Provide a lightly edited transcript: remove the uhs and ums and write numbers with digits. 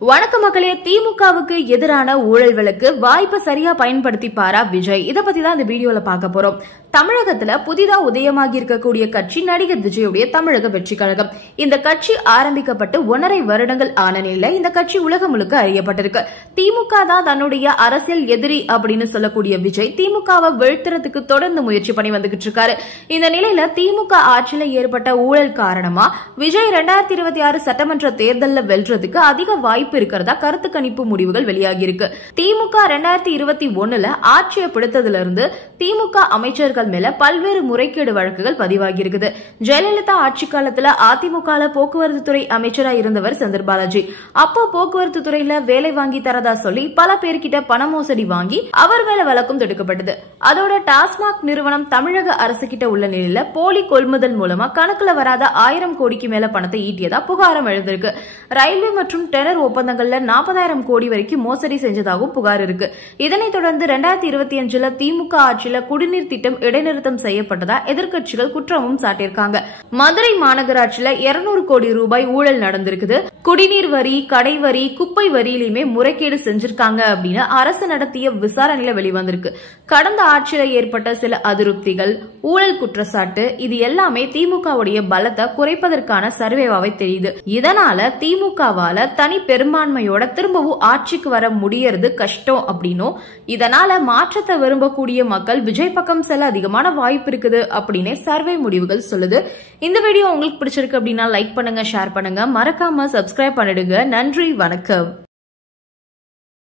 வணக்க மக்களே, திமுகவுக்கு எதிரான ஊழல் வழக்கு வாய்ப்பை சரியா பயன்படுத்திப்பாரா விஜய்? இத பத்தி தான் இந்த வீடியோல பார்க்க போறோம். தமிழகத்துல புதிதா உதயமாகி இருக்கக்கூடிய கட்சி நடிகர் விஜயுடைய தமிழக வெற்றி கழகம். இந்த கட்சி ஆரம்பிக்கப்பட்டு 1.5 வருடங்கள் ஆன நிலையில இந்த கட்சி உலகம் முழுக்க அறியப்பட்டிருக்கு. திமுக தான் தன்னுடைய அரசியல் எதிரி அப்படின்னு சொல்லக்கூடிய விஜய் திமுகவை வீழ்த்துறதுக்கு தொடர்ந்து முயற்சி பண்ணி வந்துகிட்டு இருக்காரு. இந்த நிலையில திமுக ஆட்சியில ஏற்பட்ட ஊழல் காரணமா விஜய் 2026 சட்டமன்ற தேர்தலில் வெல்றதுக்கு அதிக வாய்ப்பு இருக்கிறதா கருத்து கணிப்பு முடிவுகள் வெளியாகி இருக்கு. திமுக 2021 ஆட்சியை பிடித்ததுல இருந்து திமுக அமைச்சர்கள் மேல பல்வேறு முறைகேடு வழக்குகள் பதிவாகி இருக்குது. ஜெயலலிதா ஆட்சி காலத்துல அதிமுக போக்குவரத்து துறை அமைச்சரா இருந்தவர் செந்தில் பாலாஜி. அப்போ போக்குவரத்து துறையில வேலை வாங்கி தரதா சொல்லி பல பேர்கிட்ட பண மோசடி வாங்கி அவர் மேல வழக்கும் தொடுக்கப்பட்டது. அதோட டாஸ்மாக் நிறுவனம் தமிழக அரசு கிட்ட உள்ள நிலையில போலி கொள்முதல் மூலமா கணக்குல வராத 1000 கோடிக்கு மேல பணத்தை ஈட்டியதா புகாரம் எழுந்திருக்கு. ரயில்வே மற்றும் டெரர் ஒப்பந்தங்கள்ல 40,000 கோடி வரைக்கும் மோசடி செஞ்சதாகவும் புகார் இருக்கு. இதனைத் தொடர்ந்து 2025 திமுக ஆட்சியில குடிநீர் திட்டம் இடைநிறுத்தம் செய்யப்பட்டதா எதிர்க்கட்சிகள் குற்றமும் சாட்டியிருக்காங்க. மதுரை மாநகராட்சியில 200 கோடி ரூபாய் ஊழல் நடந்திருக்குது. குடிநீர் வரி, கடை வரி, குப்பை வரியிலுமே முறைகேடு செஞ்சிருக்காங்க அப்படின்னு அரசு நடத்திய விசாரணையில வெளிவந்திருக்கு. கடந்த ஆட்சியில ஏற்பட்ட சில அதிருப்திகள், ஊழல் குற்றச்சாட்டு இது எல்லாமே திமுகவுடைய பலத்தை குறைப்பதற்கான சர்வேவாவே தெரியுது. இதனால திமுகவால தனி பெரும்பான்மையோட திரும்பவும் ஆட்சிக்கு வர முடியறது கஷ்டம் அப்படின்னும், இதனால மாற்றத்தை விரும்பக்கூடிய மக்கள் விஜய் பக்கம் செல்ல அதிகமான வாய்ப்பு இருக்குது அப்படின்னு சர்வே முடிவுகள் சொல்லுது. இந்த வீடியோ உங்களுக்கு பிடிச்சிருக்கு அப்படின்னா லைக் பண்ணுங்க, ஷேர் பண்ணுங்க, மறக்காம சப்ஸ்கிரைப் பண்ணிடுங்க. நன்றி, வணக்கம்.